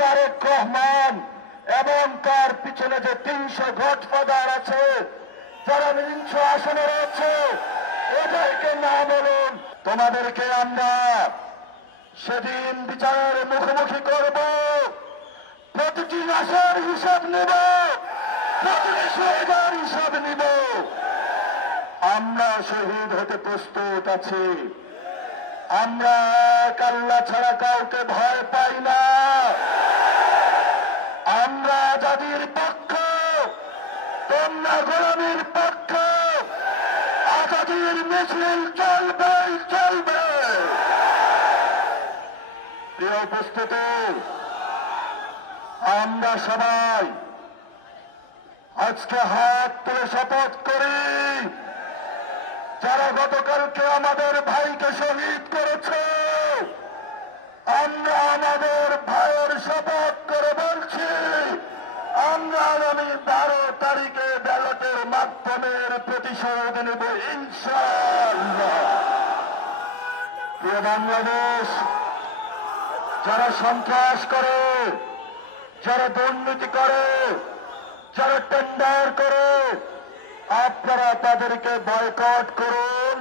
তারেক রহমান এবং তার পিছনে যে 300 গডফাদার আছে, যারা 300 আসনে রয়েছে, এদেরকে না বলুন। তোমাদেরকে আমরা সেদিন বিচারের মুখোমুখি করব, প্রতিটি লাশের হিসাব নেব, প্রতিটি শহীদের হিসাব নিব। আমরা শহীদ হতে প্রস্তুত আছি। আমরা এক আল্লাহ ছাড়া কাউকে ভয় পাই না। আমরা আজাদির পক্ষ, তোমরা গোলামীর পক্ষ। আজাদির মিছিল চলবে চলবে। প্রিয় উপস্থিতি, আমরা সবাই আজকে হাত তুলে শপথ করি, যারা গতকালকে আমাদের ভাইকে শহীদ করেছে, আমরা আমাদের ভাইয়ের শপথ করে বলছি, আমরা আগামী 12 তারিখে ব্যালটের মাধ্যমে প্রতিশোধ নেব ইনশাআল্লাহ। প্রিয় বাংলাদেশ, যারা সন্ত্রাস করে, যারা দুর্নীতি করে, যারা টেন্ডার করে, আপনারা তাদেরকে বয়কট করুন,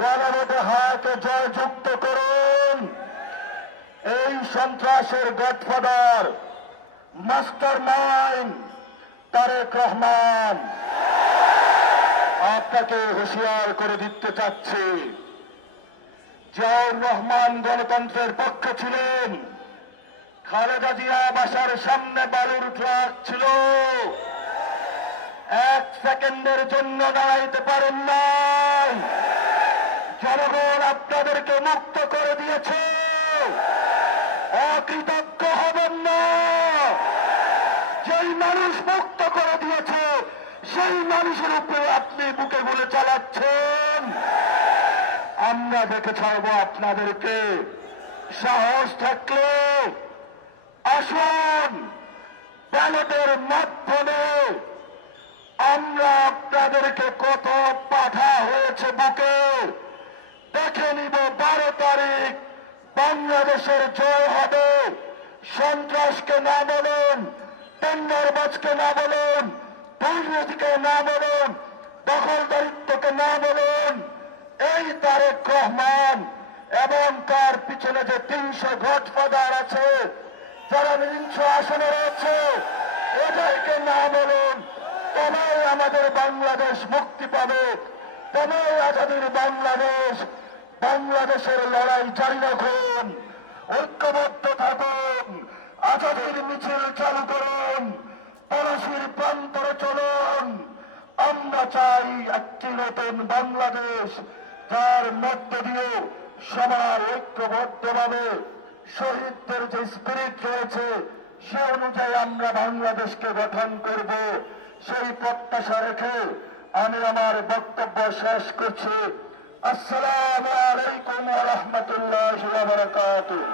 গণভোটে হাতে জয়যুক্ত করুন। এই সন্ত্রাসের godfather, mastermind Tarique Rahman. আপনাকে হুঁশিয়ার করে দিতে চাচ্ছি, জিয়াউর রহমান গণতন্ত্রের পক্ষে ছিলেন, খালেদা জিয়া বাসার সামনে বালুর ট্রাক ছিল, 1 সেকেন্ডের জন্য দাঁড়াইতে পারেন না। জনগণ আপনাদেরকে মুক্ত করে দিয়েছে, অকৃতজ্ঞ হবেন না। যেই মানুষ মুক্ত করে দিয়েছে, সেই মানুষের উপরে আপনি বুকে গুলি চালাচ্ছেন। আমরা দেখে ছাড়বো আপনাদেরকে। সাহস থাকলে আসুন, ব্যালটের মাধ্যমে আমরা আপনাদেরকে কত পাঠা হয়েছে বুকে দেখে নিব। 12 তারিখ বাংলাদেশের জয় হবে। সন্ত্রাসকে না বলুন, টেন্ডারবাজকে না বলুন, দুর্নীতিকে না বলুন, দখলদারিত্বকে না বলুন। এই তারেক রহমান এবং তার পিছনে যে 300 গডফাদার আছে, যারা 300 আসনে রয়েছে, এদেরকে না বলুন। তবেই আমাদের বাংলাদেশ মুক্তি পাবে, তবেই আজাদির বাংলাদেশ। বাংলাদেশের লড়াই জারি রাখুন, ঐক্যবদ্ধ থাকুন, আজাদির মিছিল চালু করুন, পলাশির প্রান্তরে চলুন। আমরা চাই একটি নতুন বাংলাদেশ, যার মধ্য দিয়ে সবাই ঐক্যবদ্ধভাবে শহীদদের যে স্পিরিট রয়েছে, সে অনুযায়ী আমরা বাংলাদেশকে গঠন করব। সেই প্রত্যাশা রেখে আমি আমার বক্তব্য শেষ করছি। আসসালামু আলাইকুম ওয়া রাহমাতুল্লাহি ওয়া বারাকাতুহু।